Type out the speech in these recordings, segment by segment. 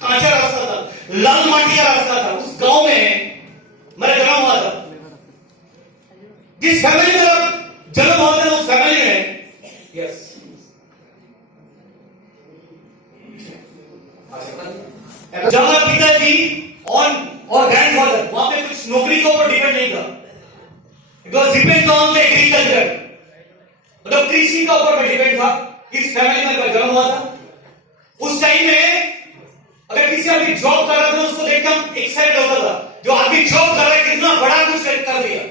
कांचा रास्ता था, लाल माटी का रास्ता था। उस गांव में मेरा जन्म हुआ था। जिस फैमिली में मेरा जन्म हुआ था उस फैमिली में यस जहां पिताजी और ग्रैंडफादर वहां पे कुछ नौकरी के ऊपर डिपेंड नहीं था। It was depend on the agriculture, मतलब कृषि का ऊपर में डिपेंड था। इस फैमिली में मेरा जन्म हुआ था। उस टाइम में अगर किसी आदमी जॉब कर रहा था उसको देख के हम एक्साइटेड होता था, जो आदमी जॉब कर रहा है कितना बड़ा कुछ कर दिया।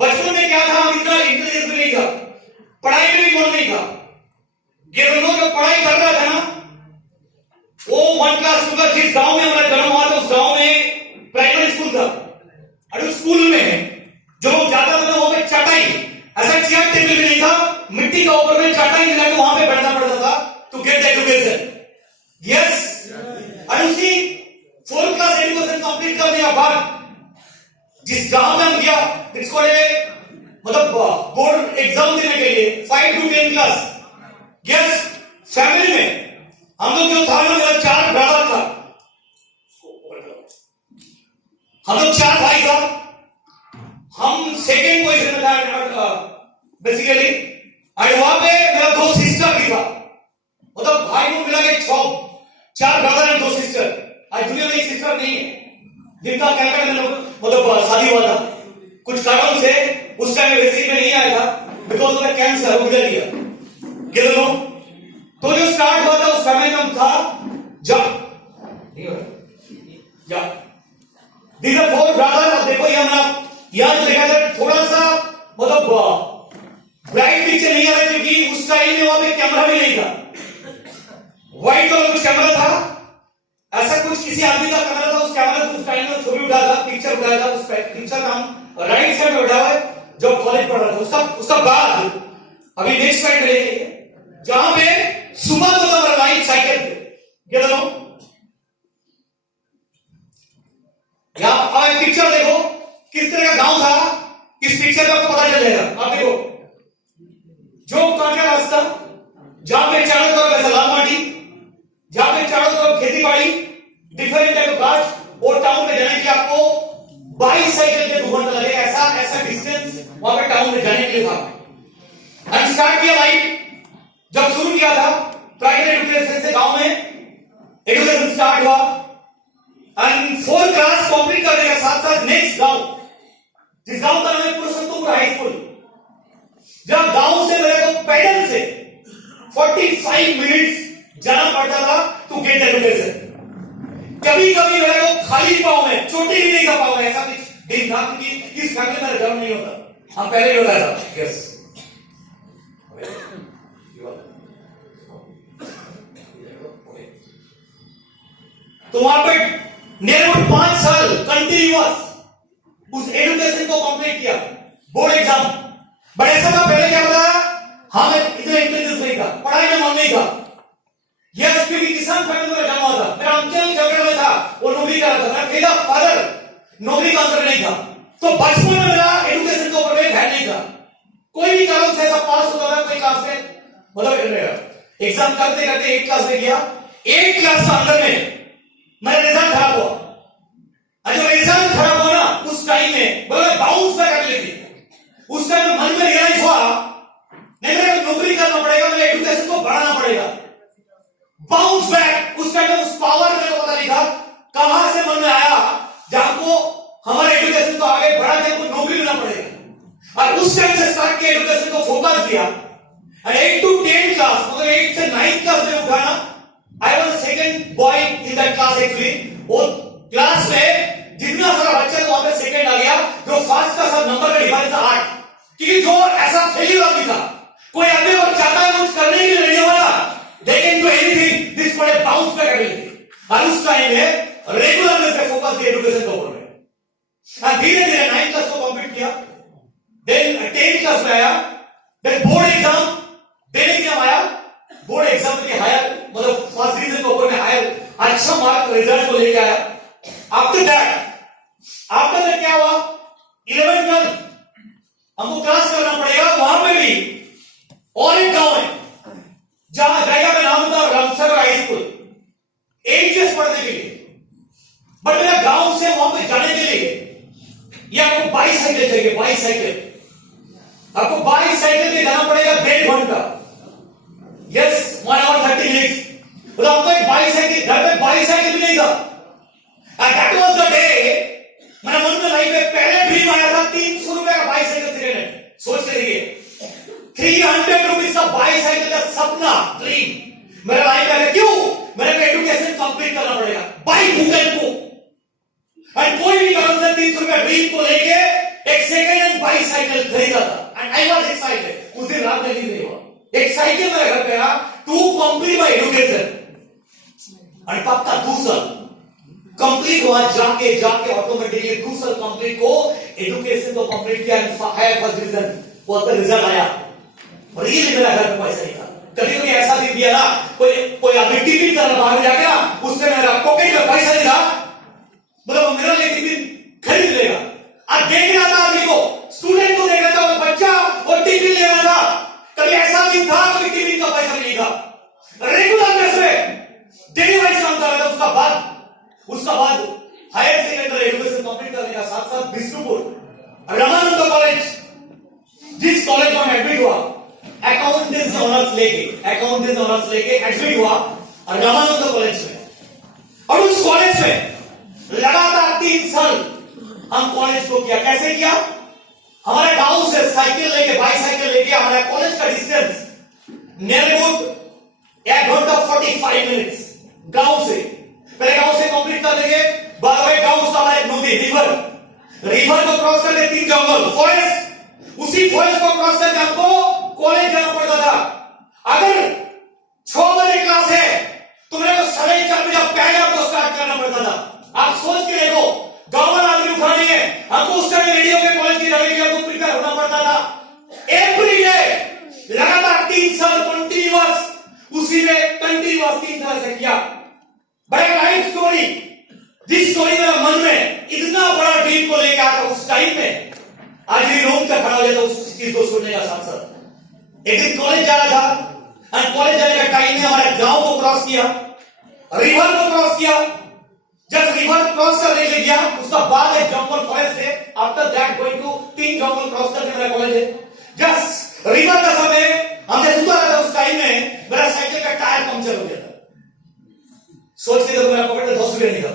बचपन में क्या था, हम इतना इंटेलिजेंस भी नहीं था, पढ़ाई में भी मन नहीं था। ये दोनों जो पढ़ाई कर रहा था ना वो 1 क्लास 2 क्लास, जिस गांव में हमारा जन्म हुआ था उस गांव में प्राइमरी स्कूल था। और उस स्कूल में जो लोग जाता था वहां पे चटाई, ऐसा चेयर टेबल भी नहीं था, मिट्टी का ऊपर में चटाई मिला के वहां पे बैठना पड़ता था टू गेट एजुकेशन। यस, और उसी 4 क्लास एजुकेशन कंप्लीट करने के बाद जिस गांव में हम गया इसको मतलब बोर्ड एग्जाम देने के लिए 5 to 10 क्लास। यस, फैमिली में हम लोग जो था ना, मेरा 4 ब्रदर था, हम लोग 4 भाई था। हम सेकेंड पोजीशन में था बेसिकली। और वहां पे मेरा 2 सिस्टर भी था, मतलब भाई को मिला के 4 ब्रदर एंड 2 सिस्टर। आज दुनिया में एक सिस्टर नहीं है जिनका कैलकाटा में मतलब शादी हुआ था। कुछ कारण से उस टाइम वैसे में नहीं आया था, बिकॉज ऑफ द कैंसर वो गुजर गया। तो जो स्टार्ट हुआ था उस समय में था दीज आर 4 ब्रदर। अब देखो ये हमारा यहां जो देखा जाए थोड़ा सा मतलब ब्राइट पिक्चर नहीं आ रहा क्योंकि उस टाइम में वहां पे कैमरा भी नहीं था। व्हाइट कलर का कैमरा था, ऐसा कुछ किसी आदमी का कैमरा था। उस कैमरा से उस टाइम में छवि उठाया था, पिक्चर उठाया था। उस पिक्चर का हम राइट साइड में उठाया है जो कॉलेज पढ़ रहा था। उसका बाद अभी नेक्स्ट साइड में लेंगे जहां पे सुबह को हमारा लाइफ साइकिल थे। यहां पिक्चर देखो किस तरह का गांव था। इस पिक्चर का आपको पता चल जाएगा। आप देखो जो कांचा रास्ता, जहां पे चारों तरफ ऐसा लाल माटी, जहां पे चारों तरफ खेती बाड़ी, डिफरेंट टाइप ऑफ गाछ, और टाउन में जाने के लिए आपको बाईसाइकिल के 2 घंटा लगेगा। ऐसा डिस्टेंस वहां पे टाउन में जाने के लिए था। एंड स्टार्ट किया लाइफ जब शुरू किया था प्राइमरी एजुकेशन से गांव में एजुकेशन स्टार्ट हुआ। एंड 4 क्लास कंप्लीट करने के साथ साथ नेक्स्ट गांव, जिस गांव का नाम है पुरुषोत्तमपुर हाई स्कूल, जहां गांव से मेरे को पैदल से 45 मिनट्स जाना पड़ता था टू गेट एजुकेशन। कभी कभी मेरे को खाली पाँव में, चोटी भी नहीं कर पाऊंगा, ऐसा कुछ दिन था क्योंकि इस फैमिली में जन्म नहीं होता। हम पहले ही बताया था। यस, तो वहां पे नियर 5 साल कंटिन्यूअस उस एजुकेशन को कंप्लीट किया, बोर्ड एग्जाम। बट ऐसा था पहले क्या था, हाँ मैं इतना इंटेलिजेंस नहीं था, पढ़ाई में मन नहीं था। यस, क्योंकि किसान फैमिली में जन्म हुआ था। मेरा अंकल जगह में था, वो नौकरी कर रहा था। मेरा फादर नौकरी का अंतर नहीं था। तो बचपन में मेरा एजुकेशन के ऊपर ध्यान नहीं था। कोई भी कारण से ऐसा पास होता था कोई क्लास में, मतलब एग्जाम करते करते 8 क्लास में गया। 8 क्लास के अंदर में मेरा रिजल्ट खराब हुआ। और जब रिजल्ट खराब हुआ ना उस टाइम में बोला बाउंस बैक एबिलिटी, उस टाइम में मन में रियलाइज हुआ नहीं मेरे को नौकरी करना पड़ेगा, मेरे एजुकेशन को बढ़ाना पड़ेगा। बाउंस बैक, उस टाइम में उस पावर मेरे को पता नहीं था कहां से मन में आया जहां को हमारे एजुकेशन को आगे बढ़ा के हमको नौकरी लेना पड़ेगा। और उस टाइम से स्टार्ट किया, एजुकेशन को फोकस दिया। और 8 to 10 क्लास, मतलब 8 से 9 क्लास में उठाना। I was second boy in that class actually। वो क्लास में जितना सारा बच्चा था वहां पे सेकंड आ गया। जो फर्स्ट का सब नंबर का डिफरेंस था 8, क्योंकि जो ऐसा फेलियर आदमी था, कोई आदमी और चाहता है कुछ करने के लिए रेडी वाला, they can do anything, this called a bounce back ability। और उस टाइम में रेगुलर में से फोकस दिया एजुकेशन के ऊपर में। और धीरे धीरे 9 क्लास को कंप्लीट किया, देन 10 क्लास में आया, देन बोर्ड एग्जाम देने के लिए आया। बोर्ड एग्जाम में हायर, मतलब फर्स्ट डिवीजन के ऊपर में हायर अच्छा मार्क रिजल्ट को लेके आया। आफ्टर दैट क्या हुआ, 11 12 हमको क्लास करना पड़ेगा। वहां पे भी और एक गांव है जहां जगह का नाम था रामसर हाई स्कूल। एचएस पढ़ने के लिए, बट मेरा गांव से वहां पे जाने के लिए ये आपको बाईसाइकिल चाहिए, बाईसाइकिल। आपको बाईसाइकिल से जाना पड़ेगा 1.5 घंटा, यस 1 hour 30 minutes। मतलब आपको एक बाईसाइकिल, घर में बाईसाइकिल भी नहीं था। And that was the day मेरे मन में लाइफ में पहले ड्रीम आया था 300 रुपए का बाईसाइकिल सेकेंड हैंड। सोच के देखिए 300 रुपीज का बाईसाइकिल का सपना, ड्रीम मेरा लाइफ में। क्यों? मेरे को एजुकेशन कंप्लीट करना पड़ेगा बाई हुक एंड पुक। एंड कोई भी कारण से 300 रुपए ड्रीम को लेके एक सेकेंड हैंड बाईसाइकिल खरीदा था। And I was excited. उस दिन रात में नींद नहीं हुआ, एक साइकिल मेरे घर पे आया to complete my education. And कब तक? 2 साल कंप्लीट हुआ, जाके जाके ऑटोमेटिकली 2 साल कंप्लीट को एजुकेशन को कंप्लीट किया। हायर फर्स्ट डिवीजन वो पर रिजल्ट आया। रियली मेरा घर में पैसा नहीं था। कभी कभी ऐसा दिन दिया ना, कोई अभी टिफिन करना बाहर जाके ना, उससे मेरा पॉकेट में पैसा नहीं था, मतलब मेरा लिए टिफिन खरीद लेगा। आज देख रहा था आदमी को, स्टूडेंट को देख रहा था, वो बच्चा और टिफिन ले रहा था। कभी ऐसा दिन था कभी टिफिन का पैसा नहीं था। रेगुलर बेस पे डेली वाइज काम कर रहा था। उसका बाद हायर सेकेंडरी एजुकेशन कंप्लीट करने का साथ साथ विष्णुपुर रामानंद कॉलेज, जिस कॉलेज में एडमिट हुआ, अकाउंटेंसी ऑनर्स लेके एडमिट हुआ रामानंद कॉलेज में। और उस कॉलेज में लगातार 3 साल हम कॉलेज को किया। कैसे किया? हमारे गांव से साइकिल लेके, बाईसाइकिल लेके हमारे कॉलेज का डिस्टेंस नियर अबाउट 1 घंटा 45 मिनट्स गांव से। पहले गांव से कंप्लीट कर देंगे, बाद में गांव का हमारा एक नदी, रिवर को क्रॉस करके 3 जंगल, फॉरेस्ट, उसी फॉरेस्ट को क्रॉस करके हमको कॉलेज जाना पड़ता था। अगर 6 बजे क्लास है तो मेरे को 4:30 बजे पहले आपको स्टार्ट करना पड़ता था। आप सोच के देखो, गांव वाला आदमी उठानी है, हमको उस टाइम रेडियो के कॉलेज की जाने के लिए हमको प्रिपेयर होना पड़ता था। एवरी डे लगातार 3 साल कंटिन्यूअस, उसी में कंटिन्यूअस 3 साल से किया। बट एक लाइफ स्टोरी, जिस स्टोरी मेरा मन में इतना बड़ा ड्रीम को लेकर आता उस टाइम में, आज भी रोम का खड़ा हो जाता उस चीज को सुनने का साथ साथ। एक दिन कॉलेज जा रहा था, एंड कॉलेज जाने का टाइम में हमारे गांव को क्रॉस किया, रिवर को क्रॉस किया। जब रिवर क्रॉस करने के लिए गया, उसका बाद एक जंगल फॉरेस्ट है। आफ्टर दैट गोइंग टू 3 जंगल क्रॉस करके मेरा कॉलेज है। जस्ट रिवर का समय हमने सुना था, उस टाइम में मेरा साइकिल का टायर पंक्चर हो गया था। सोच के देखो, मेरा पॉकेट में 10 रुपया नहीं था,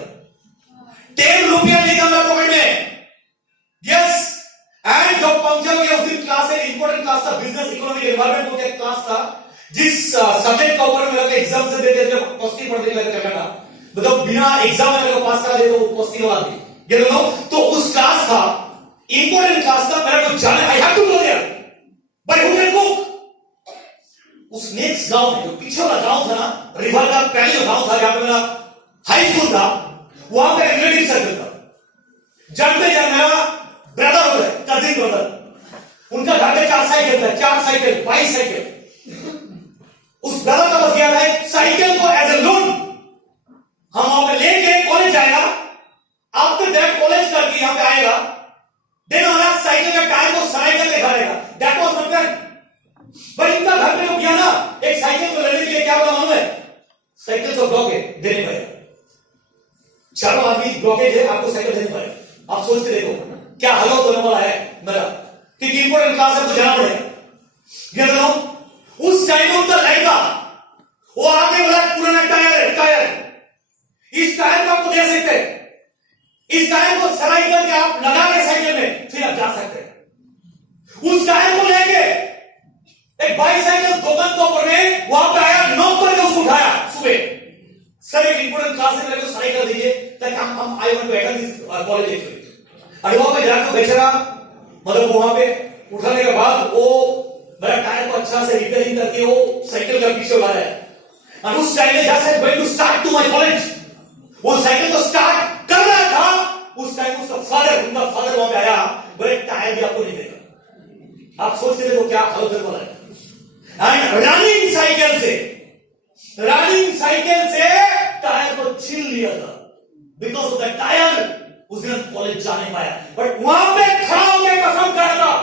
10 रुपया नहीं था मेरा पॉकेट में। यस, एंड जब पंक्चर हो गया, उस दिन क्लास है, इंपॉर्टेंट क्लास था, बिजनेस इकोनॉमिक एनवायरनमेंट को क्या क्लास था, जिस सब्जेक्ट का ऊपर मेरा एग्जाम से देते थे, कॉस्टिंग पढ़ने के लिए करना, मतलब बिना एग्जाम मेरे को पास करा दे तो कॉस्टिंग वाला भी, ये लो। तो उस क्लास था, इंपॉर्टेंट क्लास था, मेरे को जाना, I have to go there, but who can cook? उस नेक्स्ट गांव में, जो पीछे वाला गांव था ना, रिवर का पहले जो गांव था, जहां पे मेरा हाई स्कूल था, वहां पे रिलेटिव सर्कल था। जानते हैं मेरा ब्रदर होता है, कजिन ब्रदर, उनका घर में 4 साइकिल था, 4 साइकिल, बाईसाइकिल। उस ब्रदर का बस याद है, साइकिल को एज ए लोन हम वहां पे लेके कॉलेज आएगा। आफ्टर दैट कॉलेज करके यहां पे आएगा, देन हमारा साइकिल का टायर को सराय करके घर आएगा। That was my plan. पर इतना घर में हो गया ना, एक साइकिल को लेने के लिए क्या बोला मालूम है? साइकिल को ब्लॉकेज देने पड़ेगा। 4 आदमी ब्लॉकेज है, आपको साइकिल देने पड़ेगा। आप सोच के देखो क्या हालत होने वाला है मेरा, क्योंकि इंपॉर्टेंट क्लास है तो जाना पड़ेगा। ये देखो, उस टाइम में उनका लड़का वो आगे बोला, पुराना टायर, इस टायर को आपको दे सकते हैं, इस टायर को सराई करके आप लगा के साइकिल में फिर आप जा सकते हैं। उस टायर को लेके एक बाईसाइकिल दुकान के ऊपर में वहां पे आया, नौकर ने उसको उठाया सुबह। सर एक इंपॉर्टेंट क्लास है, मेरे को सराई कर दीजिए ताकि हम I want to attend this college actually. और वहां पे जाकर बेचारा, मतलब वहां पे उठाने के बाद वो मेरा टायर को अच्छा से रिपेयरिंग करके वो साइकिल का पीछे ला रहा है। और उस टाइम में जैसे going to start to my college, वो साइकिल को स्टार्ट कर रहा था, उस टाइम उसका उनका फादर वहां पे आया, बोले टायर भी आपको नहीं देगा। आप सोचते देखो क्या हालत होने वाला है। एंड रनिंग साइकिल से टायर को छीन लिया था, बिकॉज ऑफ द टायर। उस दिन कॉलेज जा नहीं पाया, बट वहां पे खड़ा होकर कसम कर रहा,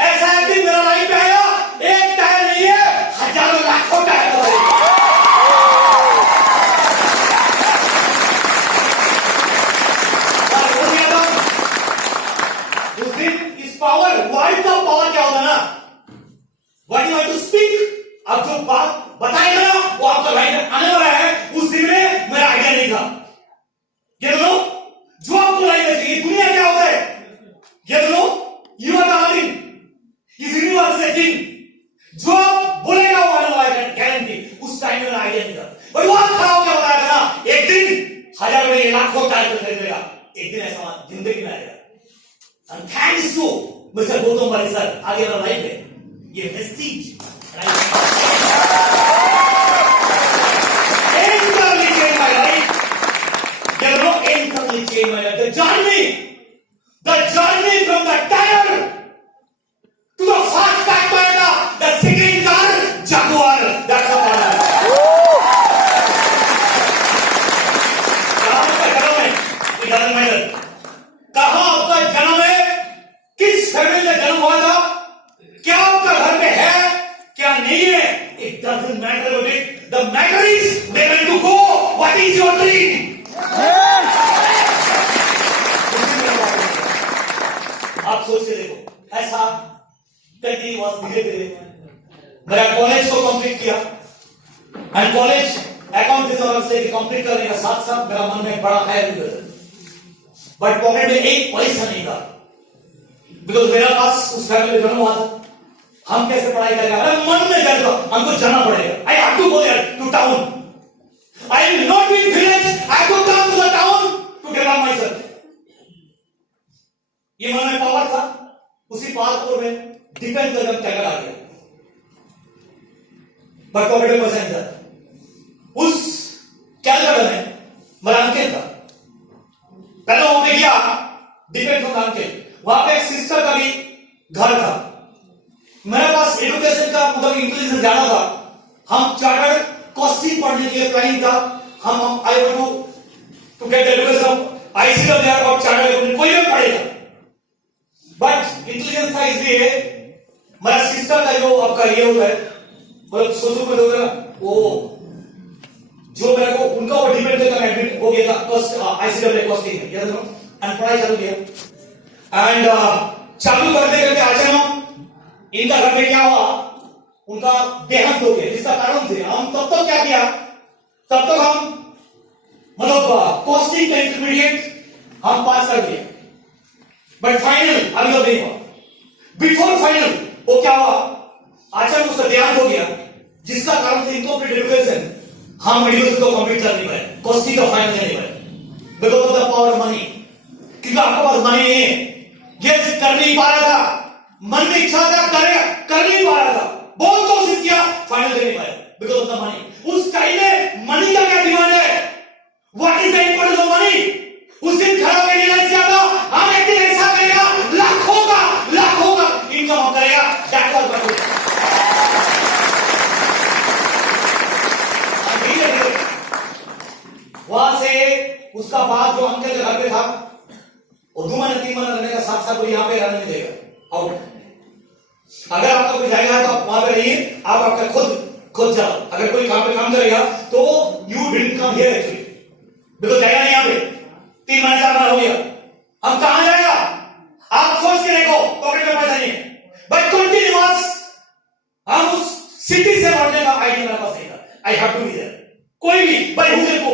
ऐसा एक दिन मेरा लाइफ में आया, एक टायर नहीं है, हजारों लाखों टायर। आइडिया नहीं था। ये दोनों जो आपको लाइफ में चाहिए, दुनिया क्या होता है, ये दोनों यू आर द आलिम, इस यूनिवर्स में जिन जो आप बोलेगा वो आने वाला है, गारंटी। उस टाइम में आइडिया नहीं था, बट वो खड़ा होकर बताया था ना, एक दिन हजार में लाखों टाइम पे खरीदेगा, एक दिन ऐसा जिंदगी में आएगा। And thanks to mister Gautam Bali sir, आगे वाला लाइफ है ये Vestige the journey from the tire to the fastback Toyota, the second car Jaguar. That's what I like. कहाँ आपका जन्म है? It doesn't matter. कहाँ आपका जन्म है? किस फैमिली में जन्म हुआ था? क्या आपका घर में है? क्या नहीं है? It doesn't matter a bit. The matter is where you to go. What is your dream? आप सोच के देखो, ऐसा कंटिन्यूअस धीरे धीरे मेरा कॉलेज को कंप्लीट किया, एंड कॉलेज अकाउंटिंग से कंप्लीट करने के साथ साथ मेरा मन में बड़ा है, बट पॉकेट में एक पैसा नहीं था, बिकॉज मेरा पास उस फैमिली में जन्म हुआ था। हम कैसे पढ़ाई करेंगे? अरे मन में डर, हमको जाना पड़ेगा। I have to go there to town, I will not be in village, I have to come to the town to develop myself. ये मन में पावर था, उसी पासपोर्ट में डिपेंड कर टैगल आ गया, बट पॉकेट में पैसा नहीं था। उस कैलकाटा में मेरा अंकल था, पहले वहां पे गया, डिपेंड फ्रॉम अंकल, वहां पे एक सिस्टर का भी घर था। मेरे पास एजुकेशन का मतलब इंटेलिजेंस ज्यादा था, हम चार्टर्ड कॉस्टिंग पढ़ने के लिए प्लानिंग था। हम I want to get education ICW there और चार्टर्ड कोई भी पढ़ेगा, बट इंटेलिजेंस था, इसलिए मेरा सिस्टर का जो आपका ये होता है मतलब सोचो में होगा वो जो मेरे को उनका वो डिपेंड करता है, एडमिट हो गया था आईसीडब्ल्यू कॉस्टिंग में, याद रखो, एंड पढ़ाई चालू किया, एंड चालू करते करते अचानक इनका घर में क्या हुआ, उनका देहांत हो गया, जिसका कारण थे हम तब तक क्या किया, तब तक हम मतलब कॉस्टिंग का इंटरमीडिएट हम पास कर दिए, बट फाइनल अभी तक नहीं हुआ। बिफोर फाइनल वो क्या हुआ, अचानक उसका देहांत हो गया, जिसका कारण से इनकम्प्लीट एजुकेशन हम एजुकेशन को कंप्लीट कर नहीं पाए, कॉस्टिंग का फाइनल नहीं पाए, because of the power of money. क्योंकि आपके पास मनी नहीं है, ये कर नहीं पा रहा था, मन में इच्छा था करेगा, कर नहीं पा रहा था, बहुत कोशिश किया, फाइनल कर नहीं पाया, बिकॉज ऑफ द मनी। उस टाइम में मनी का क्या डिमांड है, what is the importance of money? उस दिन खड़ा होकर रियलाइज किया था, हम एक दिन ऐसा करेगा, लाखों का इनकम करेगा, दैट वाज व्हाट। वहां से उसका बाद जो अंकल के घर पे था, वो 2 महीने 3 महीने रहने का, साथ साथ कोई यहाँ पे रहने नहीं देगा, आउट। अगर आपका कोई जाएगा तो आप वहां पे रहिए, आप आपका खुद जाओ। अगर कोई काम पे काम करेगा तो you didn't come here actually, because जाएगा नहीं यहाँ पे, 3 महीने 4 महीने हो गया, हम कहां जाएगा? आप सोच के देखो, पॉकेट में पैसा नहीं है, बट कंटिन्यूअस हम उस सिटी से बढ़ने का आइडिया मेरे पास नहीं था। I have to be there, कोई भी भाई हु देखो,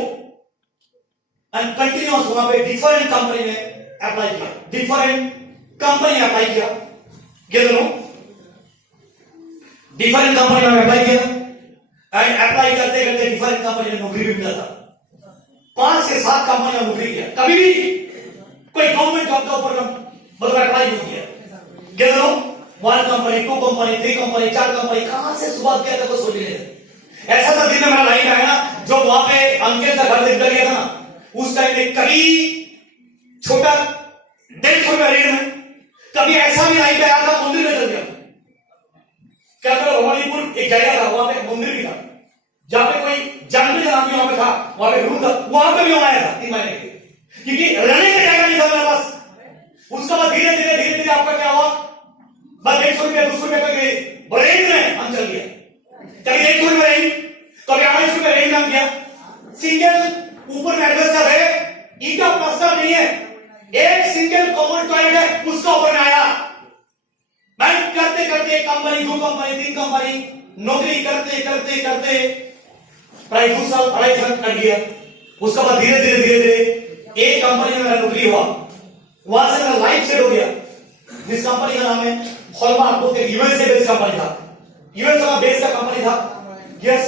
एंड कंटिन्यूअस वहां पे डिफरेंट कंपनी में अप्लाई किया, डिफरेंट कंपनी अप्लाई किया, ये दोनों डिफरेंट कंपनी में अप्लाई किया, एंड अप्लाई करते करते डिफरेंट कंपनी में नौकरी भी मिला था। 5 से 7 कंपनी में नौकरी किया, कभी भी कोई गवर्नमेंट जॉब के ऊपर मतलब अप्लाई नहीं किया। ये दोनों 1 कंपनी, 2 कंपनी, 3 कंपनी, 4 कंपनी, कहां से शुरुआत किया था कुछ सोच नहीं। ऐसा था दिन में मेरा लाइफ आया ना, जो वहां पे अंकल से घर से निकल गया था ना, उस टाइम में कभी छोटा 150 रुपया रेट में, कभी ऐसा भी लाइफ आया था, मंदिर में चल गया। क्या करो, भवानीपुर एक जगह था, वहां पे एक मंदिर भी था, जहां पे कोई जानवी नाम भी वहां पे था, वहां पे रूम था, वहां पे भी आया था 3 महीने के, क्योंकि रहने का जगह नहीं था मेरे पास। उसका बाद धीरे धीरे आपका क्या हुआ, बस 150 रुपया 200 रुपया का रेंज में हम चल गया, कभी 150 रुपया रेंज, कभी 250 रुपया रेंज हम गया। सिंगल ऊपर में एडजस्टर है, ईटा प्लास्टर नहीं है, एक सिंगल कॉमन टॉयलेट है, उसका ऊपर में आया। मैं करते करते कंपनी, 2 कंपनी, 3 कंपनी, नौकरी करते करते करते प्राय 2 साल 2.5 साल कट गया। उसके बाद धीरे धीरे एक कंपनी में मेरा नौकरी हुआ, वहां से मेरा लाइफ सेट हो गया। जिस कंपनी का नाम है हॉलमार्क, वो एक यूएसए बेस्ड कंपनी था, यूएसए का बेस्ड का कंपनी था। यस,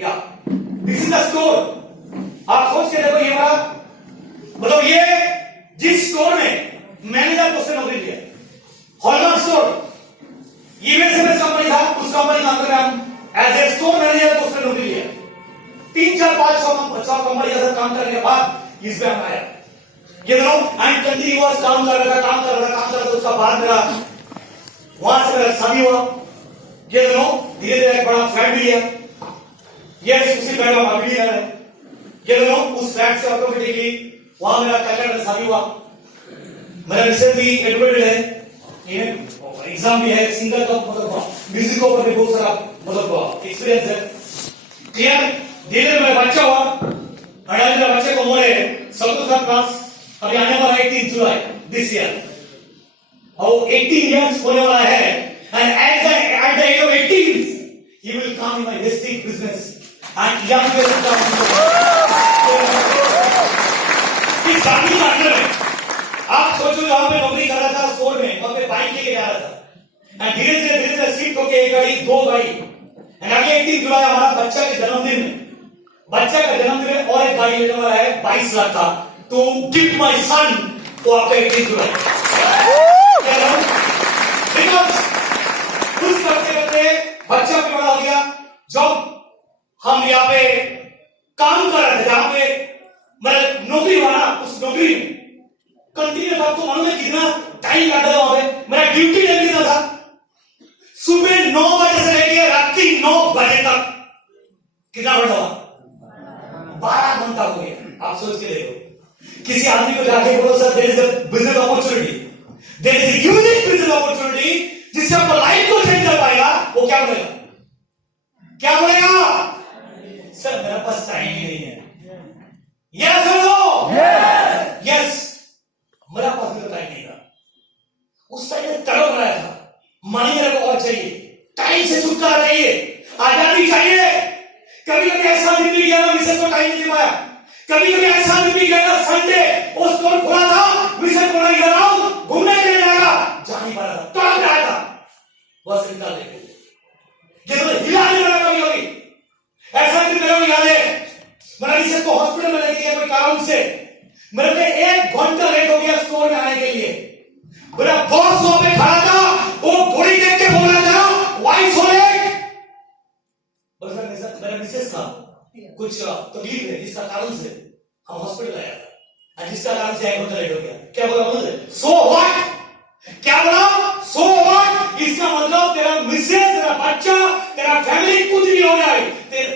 या दिस इज द स्टोर। आप सोच के देखो, ये हमारा मतलब ये जिस स्टोर में मैनेजर पोस्ट नौकरी लिया, Hallmark store USA based company था, उस कंपनी का अंदर हम as a store manager post नौकरी लिया। 3 4 5 6 कंपनी का काम करने के बाद इस पे हम आया। ये नो एंड कंटिन्यूअस काम कर रहा था। उसका बाद मेरा वहां से मेरा शादी हुआ। ये नो धीरे धीरे एक बड़ा फ्लैट भी लिया। यस, उसी फ्लैट में अभी भी रह रहे। ये नो उस फ्लैट से ऑटोमेटिकली वहां मेरा कलकत्ता में शादी हुआ। मेरा रिसर्च भी एडमिटेड है, ये एग्जाम भी है, सिंगर का मतलब म्यूजिक के ऊपर भी बहुत सारा मतलब एक्सपीरियंस है। क्लियर? धीरे मेरा बच्चा हुआ, अड़ाई मेरे बच्चे को मोड़े 7th क्लास, अभी आने वाला 18 जुलाई दिस ईयर, और 18 इयर्स होने वाला है। And at the age of 18 he will come in my holistic business and young person का इस शादी के अंदर में आप सोचो, वहां पे नौकरी कर रहा था स्टोर में, वहां पे बाइक लेके जा रहा था, एंड धीरे धीरे शिफ्ट होके एक गाड़ी, 2 गाड़ी, एंड अगले 18 जुलाई हमारा बच्चा के जन्मदिन में और एक गाड़ी लेने वाला है 22 लाख का, टू गिव माय सन तो आपका 18 जुलाई। बिकॉज कुछ करते करते बच्चा भी बड़ा हो गया। जब हम यहाँ पे काम कर रहे थे, जहां पे मेरा नौकरी हुआ ना, उस नौकरी में कंटिन्यू था, तो मालूम है कितना टाइम काटा था वहां पे। मेरा ड्यूटी टाइम कितना था, सुबह 9 बजे से लेकर रात्रि 9 बजे तक। कितना बड़ा हुआ, 12 घंटा हो गया। आप सोच के देखो, किसी आदमी को जाके बोलो sir there is a business opportunity, there is a unique business opportunity जिससे आपको लाइफ को चेंज कर पाएगा, वो क्या बोलेगा? क्या बोलेगा? सर मेरे पास टाइम ही नहीं है। यस और नो? यस, मेरा पास भी टाइम नहीं था। उस टाइम में तड़प रहा था, मनी मेरे को और चाहिए, टाइम से छुटकारा चाहिए, आजादी चाहिए। कभी कभी ऐसा दिन भी गया ना, मिसेस को टाइम नहीं दे पाया। कभी कभी ऐसा दिन भी गया ना, संडे वो स्टोर खुला था, मिसेस को नहीं कर रहा हूं, घूमने के लिए जाएगा, जा नहीं पा रहा था, तड़प रहा था, बस निकाल दे। हिला नहीं रहा कभी कभी। ऐसा दिन मेरे को याद है, मेरा मिसेस को हॉस्पिटल में लेके गया कोई कारण से, मेरे को 1 घंटा लेट हो गया स्टोर में आने के लिए। मेरा बॉस वहां पे खड़ा था, वो घड़ी देख के बोल रहा था वाइफ हो मेरा मिसेस का कुछ तकलीफ है, जिसका कारण से हम हॉस्पिटल आया था, जिसका कारण से 1 घंटा लेट हो गया। क्या बोला? So what? क्या बोला? So what? इसका मतलब तेरा मिसेस, तेरा बच्चा, तेरा फैमिली कुछ भी हो जाए,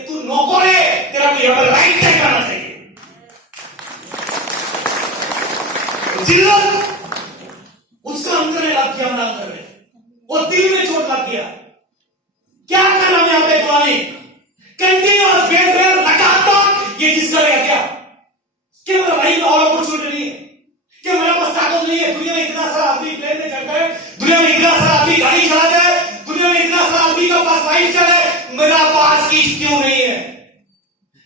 तू नौकर है, तेरा को यहाँ पर राइट टाइम करना चाहिए। जिल्लत उसका अंदर में लग गया, हमारा अंदर में वो दिल में चोट लग गया। क्या करना है यहाँ पे पुरानी कंटिन्यूअस बेस लगातार ये चीज करेगा क्या? क्या मेरा भाई और अपॉर्चुनिटी नहीं है? क्या मेरे पास ताकत नहीं है? दुनिया में इतना सारा आदमी प्लेन में चढ़ता है, दुनिया में इतना सारा आदमी गाड़ी चलाता है, दुनिया में इतना सारा आदमी का पास लाइफस्टाइल है, मेरा पास की क्यों नहीं है?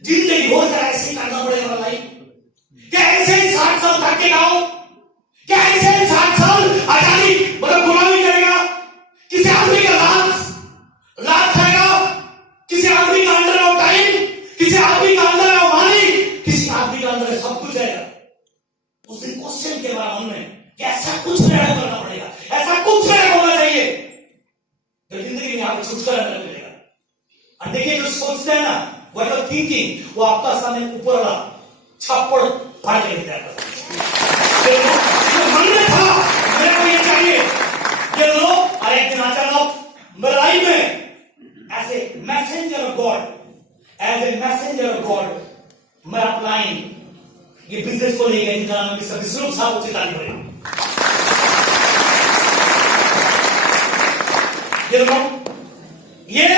जिंदगी बहुत सारा ऐसे करना पड़ेगा लाइफ। क्या ऐसे 60 साल थक के गाओ? क्या ऐसे 60 साल आजादी मतलब गुलामी करेगा? किसी आदमी का लात खाएगा, किसी आदमी का अंदर है टाइम, किसी आदमी का अंदर है मालिक, किसी आदमी का अंदर है सब कुछ है। उस दिन क्वेश्चन के बारे में कि ऐसा कुछ मेरे को करना पड़ेगा, ऐसा कुछ मेरे को होना चाहिए, तो जिंदगी में आपको छुटकारा मिलेगा। और देखिए जो सोचते हैं ना, व्हाट आर थिंकिंग, वो आपका सामने ऊपर वाला छप्पड़ फाड़ के देता है। मन में था मेरे को ये चाहिए, ये लो, और एक दिन अचानक मेरे लाइफ में as a messenger of God, मैं अप्लाइंग ये बिजनेस को लेकर इनका नाम मिस्टर विष्णु साहब को चितानी पड़ेगी। ये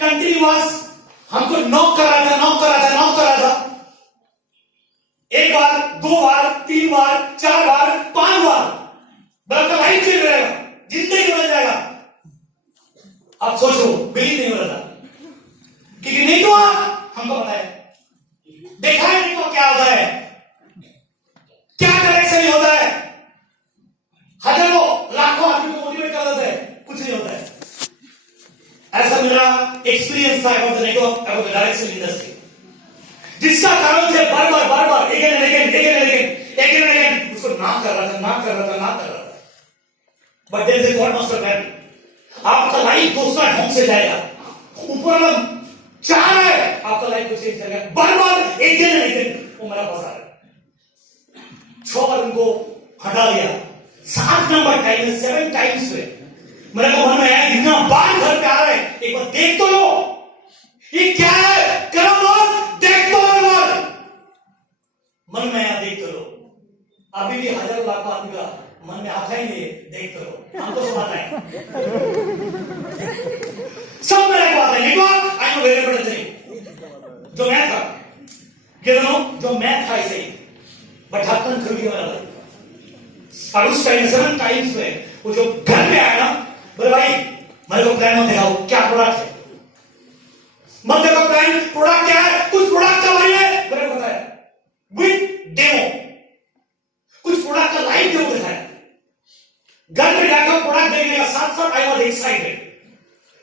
कंटिन्यूअस हमको नॉक कर रहा था। 1 बार, 2 बार, 3 बार, 4 बार, 5 बार, बल्कि लाइफ चल रहेगा, जिंदगी बदल जाएगा। आप सोचो बिलीव नहीं हो रहा था, क्योंकि नहीं तो हमको पता है, देखा है नहीं तो क्या होता है, क्या डायरेक्शन होता है, हजारों लाखों आदमी को मोटिवेट कर देते हैं, कुछ नहीं होता है। ऐसा मेरा एक्सपीरियंस था about the network, about the direction industry, जिसका कारण से बार बार अगेन उसको ना कर रहा था। But there is a God master plan. आपका लाइफ दूसरा ढंग से जाएगा, ऊपर वाला चाह रहा है आपका लाइफ को चेंज करेगा, बार अगेन वो मेरा पास आ रहा है। 6 बार उनको हटा दिया, 7 नंबर टाइम में 7 टाइम्स पे मेरे को मन में आया, इतना बार घर पे आ रहा है, एक बार देख तो लो ये क्या है, करो और देख तो लो। मन में आया, देख तो लो। अभी भी हजारों लाखों आदमी का मन में आता ही नहीं, देख तो लो, हमको सब आता है, सब मेरे को आता है। Network I know very good thing, जो मैं था, ये दोनों जो मैं था ऐसे ही, बट ढक्कन खुल गया मेरा। और उस टाइम 7 टाइम्स में वो जो घर पे आया ना, बोले भाई मेरे को प्लान मत दिखाओ, क्या प्रोडक्ट है, मत देखो प्लान, प्रोडक्ट क्या है, कुछ प्रोडक्ट का भाई है मेरे को बताया, विद डेमो, कुछ प्रोडक्ट का लाइव डेमो दिखाया। घर पे जाकर प्रोडक्ट देखने का साथ साथ आई वाज एक्साइटेड,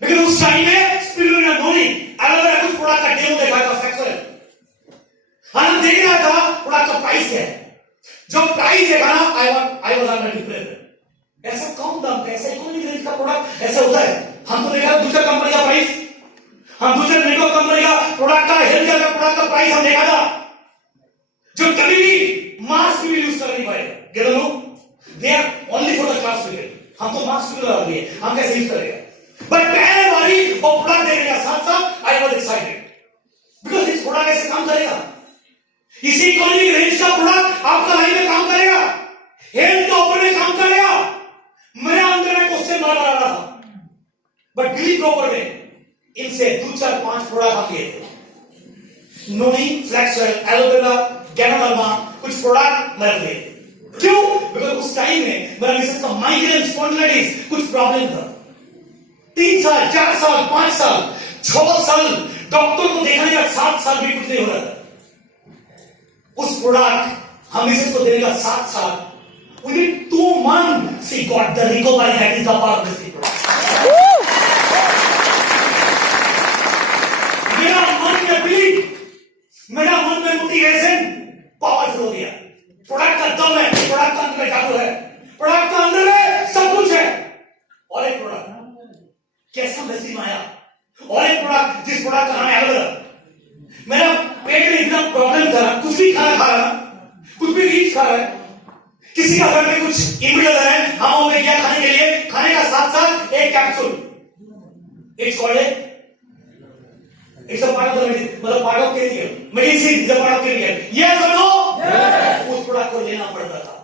लेकिन उस टाइम में स्पिरुलिना नोनी अलग कुछ प्रोडक्ट का डेमो दिखाया था, फैक्चुअल हम देख रहा था प्रोडक्ट का प्राइस क्या है, जो प्राइस देखा ना आई वाज अंडर डिप्रेशन। ऐसा कम दाम का, ऐसा इकोनॉमिक रेंज का प्रोडक्ट ऐसा होता है। हम तो देखा दूसरा कंपनी का प्राइस, हम दूसरे नेटवर्क कंपनी का प्रोडक्ट का, हेल्थ केयर का प्रोडक्ट का प्राइस हम देखा था, जो कभी भी मास्क भी यूज कर नहीं पाएगा। ये दोनों they are only for the class period, हम तो मास्क भी लगा दिए, हम कैसे यूज करेंगे। बट पहले बारी वो प्रोडक्ट देखने का साथ साथ आई वाज एक्साइटेड, बिकॉज इस प्रोडक्ट ऐसे काम करेगा, इसी इकोनॉमिक रेंज का प्रोडक्ट आपका लाइफ में काम करेगा, हेल्थ के ऊपर में काम करेगा। मेरे अंदर में क्वेश्चन मार रहा था, बट दिलीप ग्रोवर ने इनसे 2 4 5 प्रोडक्ट आप लिए थे, नोनी, फ्लैक्सवेल, एलोवेरा, गैनोडर्मा, कुछ प्रोडक्ट मेरे लिए। क्यों? बिकॉज उस टाइम में मेरा मिसेस का माइग्रेन, स्पॉन्डिलाइटिस कुछ प्रॉब्लम था। 3 साल, 4 साल, 5 साल, 6 साल डॉक्टर को दिखाने का, 7 साल भी कुछ नहीं हो रहा था। उस प्रोडक्ट हम मिसेस को देने का 7 साल, within 2 months she got the recovery, that is the power of this product. मेरा मन में बिलीव, मेरा मन में मोटिवेशन पावरफुल हो गया। प्रोडक्ट का दम है, प्रोडक्ट का अंदर में जादू है, प्रोडक्ट का अंदर में सब कुछ है। और एक प्रोडक्ट कैसा नसीब आया, और एक प्रोडक्ट जिस प्रोडक्ट का नाम है एलोवेरा। मेरा पेट में इतना प्रॉब्लम था, कुछ भी खाना खा रहा, कुछ भी रीच खा रहा है, किसी का घर में कुछ इमली है, हम उन्हें क्या खाने के लिए, खाने का साथ साथ एक capsule, it's called it's a part of the मतलब part of chemical, medicine is a part of chemical, yes और नो। उस प्रोडक्ट को लेना पड़ता था,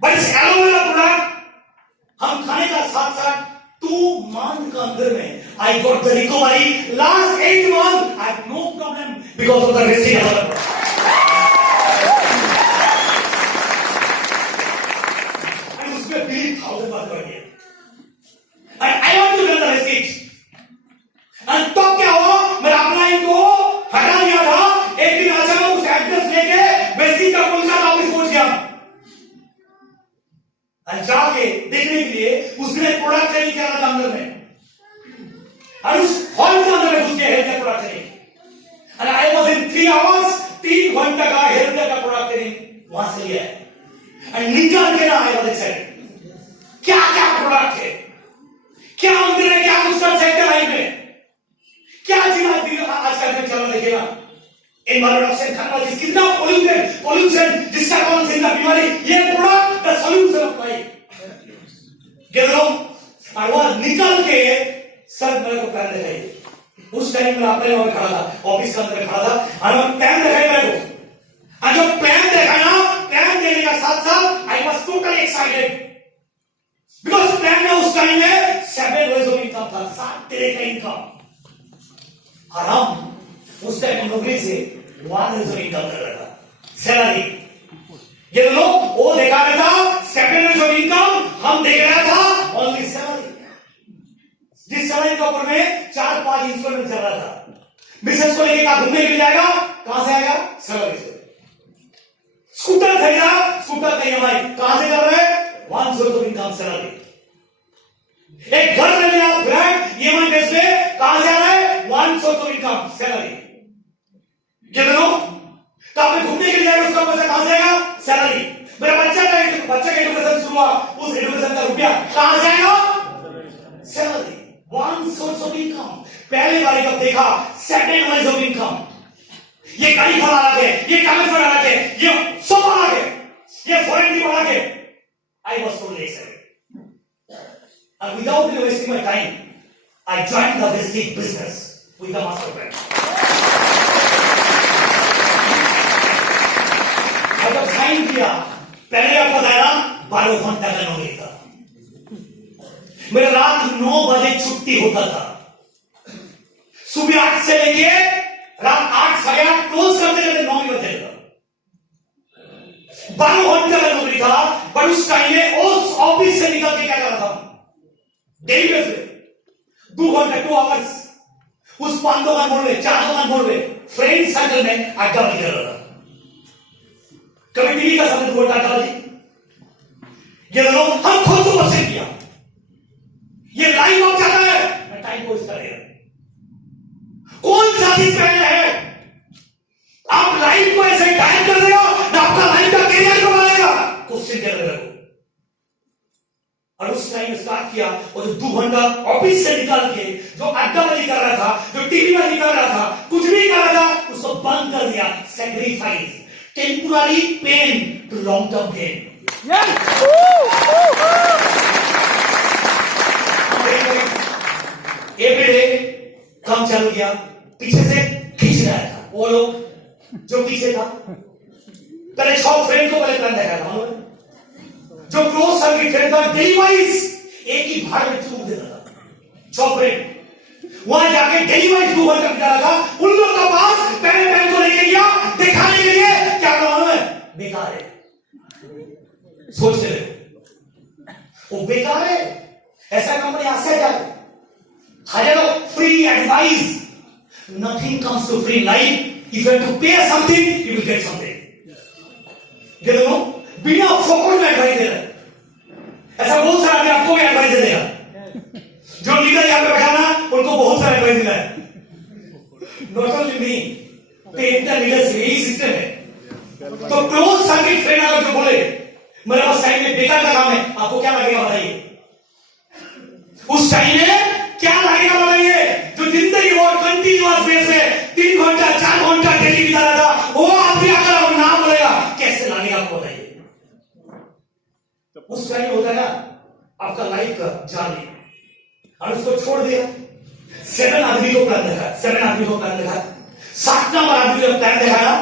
बट इस एलोवेरा प्रोडक्ट हम खाने का साथ साथ 2 months का अंदर में I got the recovery. Last 8 months I have no problem because of the resting element. And उसमें बिलीव 1000 बार बढ़ गया। And I want to run the restage. And तब क्या हुआ? मेरा अपना इनको हटा दिया था। एक दिन अचानक उस एड्रेस लेके बेसिक का कोलकाता ऑफिस पहुंच गया। और जाके देखने के लिए उसने प्रोडक्ट ट्रेनिंग किया था अंदर में, और उस हॉल के अंदर में घुस गया हेल्थ केयर प्रोडक्ट ट्रेनिंग। और आई वाज इन 3 आवर्स 3 घंटे का हेल्थ केयर का प्रोडक्ट ट्रेनिंग वहां से लिया है। और निकल के ना आई वाज एक्साइटेड, क्या क्या प्रोडक्ट है, क्या अंदर में क्या कुछ कर सकते हैं लाइफ में, क्या जीवन आजकल में चल रहा देखिएगा, एनवायरमेंट खाना जिस कितना पोल्यूशन जिसका कौन सी बीमारी, ये product the solution of life. और वह निकल के सर मेरे को प्लान दिखाई, उस टाइम में अपने वहां खड़ा था, ऑफिस के अंदर खड़ा था, और प्लान दिखाई मेरे को, और जो प्लान देखा ना, प्लान देखने का साथ साथ I was totally excited, because plan में उस टाइम में 7 वेज ऑफ इनकम था, 7 तरह का इनकम, और हम उस टाइम नौकरी से 1 वेज ऑफ इनकम कर रहा था, सैलरी। ये लोग वो देखा रहा था 7 वेज ऑफ इनकम, हम देख रहा था ओनली सैलरी। जिस सैलरी के ऊपर में 4-5 इंस्टॉलमेंट चल रहा था, बिजनेस को लेके कहा घूमने के लिए जाएगा, कहां से आएगा? सैलरी से। स्कूटर खरीदा, स्कूटर का ईएमआई कहां से कर रहे हैं? 1 सोर्स ऑफ इनकम, सैलरी। एक घर ले लिया फ्लैट ईएमआई बेस पे, कहां से आ रहा है? 1 सोर्स ऑफ इनकम, सैलरी। कितनों तो आपने घूमने के लिए जाएगा, उसका पैसा कहां से आएगा? सैलरी। मेरा बच्चा का एजुकेशन शुरू हुआ, उस एजुकेशन का रुपया कहां से आएगा? सैलरी। 1 source of income. पहले बार जब देखा, सेकंड वाइज ऑफ इनकम, ये गाड़ी बढ़ा के, ये कागज बढ़ा के, ये सब बढ़ा के, ये फॉरेन की बढ़ा के, I was told this. And without wasting my time, I joined the Vestige business with the master plan. और जब साइन किया, पहले आपको बताया 12 घंटा का नौकरी था। मेरा रात 9 बजे छुट्टी होता था। सुबह 8 से लेके रात 8 साढ़े 8 क्लोज करते करते 9 बजे था। 12 घंटे का नौकरी था, पर उस टाइम में उस ऑफिस से निकल के क्या कर रहा था? डेली बेसिस 2 घंटे 2 आवर्स उस 5 दुकान मोड़ में, 4 दुकान मोड़ में, फ्रेंड सर्कल में अड्डा बजी कर रहा था। कभी टीवी का समय बोलता अड्डा बजी, ये दोनों हम खुद को पसंद किया। ये लाइव आप चाहता है, मैं टाइम को इसका रहेगा। कौन सा चीज पहले है? आप लाइफ को ऐसे टाइम कर देगा ना, आपका लाइफ का कैरियर को बनाएगा? क्वेश्चन कर रहे हो। और उस टाइम स्टार्ट किया, और जो 2 घंटा ऑफिस से निकाल के जो अड्डाबाजी कर रहा था, जो टीवी में निकाल रहा था, कुछ भी कर रहा था, उसको बंद कर दिया। Sacrifice, temporary pain to long term gain. Everyday काम चालू किया, पीछे से खींच रहा था वो लोग जो पीछे था। पहले 6 फ्रेंड को पहले प्लान देखा था, जो क्लोज सर्किट फ्रेंड था, डेली वाइज एक ही भाड़ में चूक देता था। 6 फ्रेंड वहां जाके डेली वाइज 2 घंटा बिता रहा था। उन लोग का पास पहले पेन को लेके गया, दिखाने के लिए क्या काम है? बेकार है। सोच रहे वो बेकार है, ऐसा कंपनी आज से जाए। हजारों free advice, nothing comes to free life. If you have to pay something, you will get something. ये दोनों बिना फोकट में एडवाइस दे रहे हैं। ऐसा बहुत सारा आदमी आपको भी एडवाइस दे देगा। जो लीडर यहाँ पे बैठा ना, उनको बहुत सारा एडवाइस मिला है। Not only me, painter leadership यही सिस्टम है। तो क्लोज सर्किट फ्रेंड अगर जो बोले मेरे पास टाइम में बेकार का काम है, आपको क्या लगेगा बताइए? उस टाइम में क्या लगेगा बताइए? जो जिंदगी और कंटिन्यूअस बेस पे 3 घंटा 4 घंटा डेली बिता रहा था, वो आदमी अगर नाम बोलेगा, कैसे लगेगा आपको बताइए? उस टाइम होता है ना आपका लाइफ का जर्नी, और उसको छोड़ दिया। 7 आदमी को प्लान देखा, 7 आदमी को प्लान देखा, 7 नंबर आदमी को प्लान देखा ना,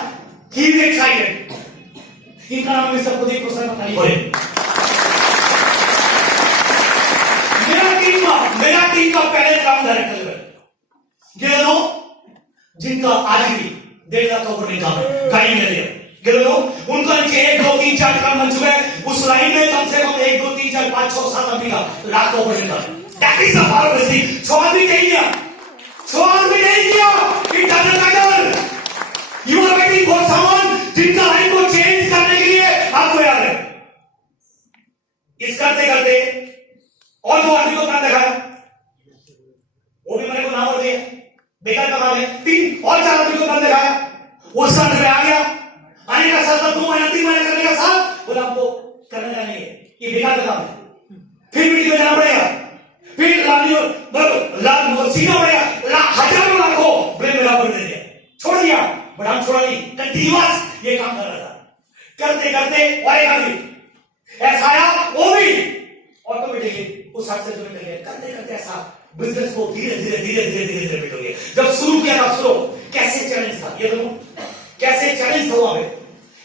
ही इज एक्साइटेड। इनका नाम में सबको देख क्वेश्चन बताइए। मेरा टीम का पहले काम डायरेक्टर है, ये लोग जिनका आज भी 1.5 लाख का ऊपर इनकम है, गाड़ी में लिया, ये लोग उनका 1 2 3 4 काम बन चुका है। उस लाइन में कम से कम 1 2 3 4 5 6 7 आदमी का लाख का ऊपर income. That is the power of this. 6 आदमी नहीं किया, 6 आदमी नहीं किया। It doesn't matter. You are waiting for someone जिनका लाइफ को चेंज करने के लिए आपको याद है। इस करते करते और 2 आदमी को प्लान दिखाया, वो भी मेरे को नाम और दिया, बेकार का काम है। 3 और 4 आदमी को प्लान दिखाया, वो साथ में आ गया। आने का साथ 2 महीना 3 महीने करने का साथ बोला आपको करने का नहीं है, ये बेकार का काम है। फिर मीटिंग में जाना पड़ेगा, फिर सीखना पड़ेगा। हजारों लाखों ब्लेम मेरा पर दे दिया, छोड़ दिया। बट हम छोड़ा नहीं, कंटिन्यूअस ये काम कर रहा था। करते करते और एक आदमी ऐसा आया, वो भी ऑटोमेटिकली उस हाथ से जुड़ गया। करते करते ऐसा बिजनेस को धीरे धीरे धीरे धीरे धीरे धीरे बिल्ड हो गया। जब शुरू किया था, शुरू कैसे चैलेंज था, ये दोनों कैसे चैलेंज था वहां पे।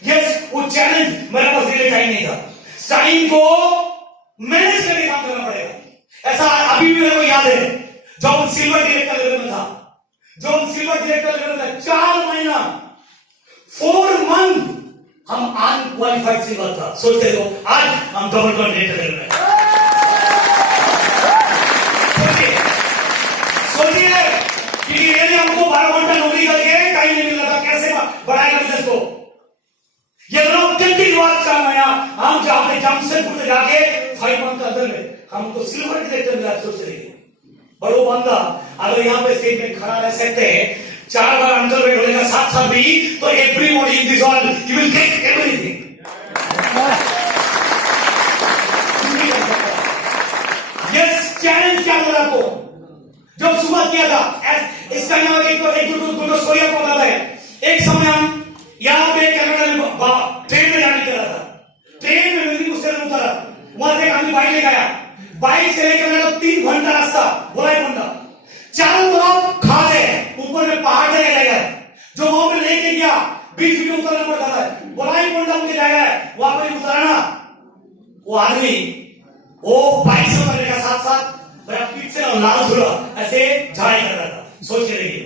यस, वो चैलेंज मेरे पास रियल टाइम नहीं था। टाइम को मैनेज करके काम करना पड़ेगा। ऐसा अभी भी मेरे को याद है, जब हम सिल्वर डायरेक्टर लेवल में था, जो हम सिल्वर डायरेक्टर लेवल में 4 महीना 4 मंथ हम अनक्वालिफाइड सिल्वर था। सोचते हो आज हम डबल डायरेक्टर लेवल में। सोचिए कि ये हमको 12 घंटा नौकरी करके टाइम नहीं मिल रहा था, कैसे बढ़ाएगा बिजनेस को। ये लोग कंटिन्यूअस काम आया। हम जाके जमशेदपुर से जाके 5 मंथ के अंदर में हमको सिल्वर डिटेक्टर मिला। सोच रही पर वो बंदा अगर यहाँ पे स्टेज में खड़ा रह सकते हैं, 4 बार अंडरवेट होने का 7 साल भी, तो everybody in this all you will get everything. Yes, challenge क्या बोला आपको जब सुबह किया था। इसका नाम एक स्टोरी आपको बताता है। एक समय हम यहाँ पे कनाडा में ट्रेन में जाने चला था। ट्रेन में मेरी उससे उतरा, वहां से आदमी बाइक लेकर आया। बाइक से लेकर मेरा 3 घंटा रास्ता बोलाई बंदा, चारों तरफ खादे, ऊपर में पहाड़ जाएगा। जो वहां पे लेके गया बीच में उतरना पड़ता था। बोलाई बंदा उनके जाएगा वहां पर उतराना। वो आदमी वो बाइक से उतरने का साथ साथ मेरा पीठ से लाल धुला ऐसे झाड़ी कर रहा था। सोच के देखिए,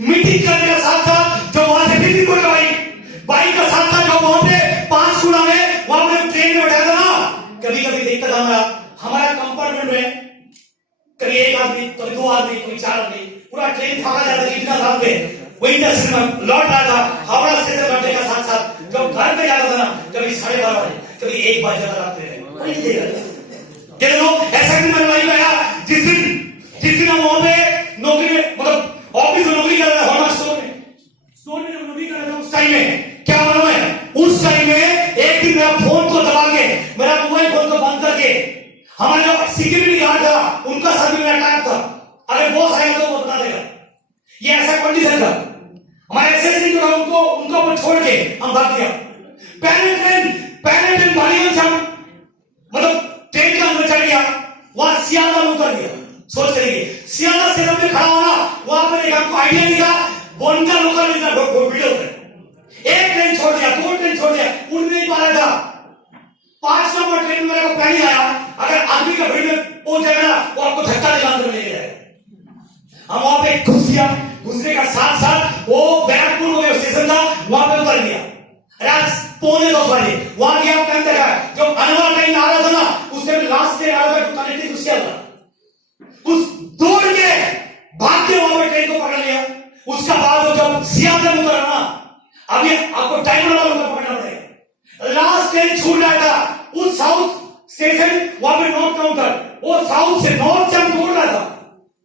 मीटिंग करने का साथ साथ जो वहां से भी कोई बाइक का साथ साथ जो वहां पे 5 गुना में वहां पे ट्रेन में बैठा था ना, कभी कभी देखता था हमारा कंपार्टमेंट में कभी 1 आदमी, कभी 2 आदमी, कभी 4 आदमी, पूरा ट्रेन फाड़ा जाता था। इतना रात में वही इंडस्ट्री में लौट रहा था, हावड़ा स्टेशन लौटने का साथ साथ जब घर पे जाता था ना, कभी 12:30 बजे, कभी 1 बजे जाता रात में। वही देखा ऐसा भी मेरे लाइफ आया जिस दिन हम वहां पे नौकरी में, मतलब ऑफिस में नौकरी कर रहा था, हमारा स्टोर में जब नौकरी कर रहा था, उस टाइम में क्या मालूम है, उस टाइम में एक दिन मेरा फोन को दबा के, मेरा मोबाइल फोन को बंद करके, हमारे जो सिक्योरिटी गार्ड था उनका सर में अटैक था। अरे बॉस आएगा तो वो बता देगा। ये ऐसा कंडीशन था। हमारे एसएससी जो उनको ऊपर छोड़ के हम भाग गया। पैरेंट बालीगंज से मतलब ट्रेन का अंदर चढ़ गया, वहां सियाला में उतर गया। सोच रही सियाला स्टेशन में खड़ा होना, वहां पर एक आपको आइडिया नहीं था, बोनका लोकल में वीडियो पे 1 ट्रेन छोड़ दिया, 2 ट्रेन छोड़ दिया, उड़ नहीं पा रहा था। 5 नंबर ट्रेन मेरे को पहले आया, अगर आदमी का भीड़ में पहुंच जाएगा ना, वो आपको धक्का दिला कर ले जाएगा। हम वहां पे घुस गया, घुसने का साथ साथ वो बैरकपुर में स्टेशन था, वहां पे उतर गया। रात 9:45 बजे वहां गया। टाइम देखा जो अनवर ट्रेन आ रहा था ना, उससे लास्ट ट्रेन आ रहा था, कनेक्टिंग उसके था, उस दौड़ के भाग के वहां पे ट्रेन को पकड़ लिया। उसका बाद वो जब सियालदह में उतरा ना, अभी आपको टाइम पकड़ना पड़ेगा। लास्ट ट्रेन छूट रहा था उस साउथ स्टेशन, वहां पे नॉर्थ काउंटर, वो साउथ से नॉर्थ से हम दौड़ रहा था।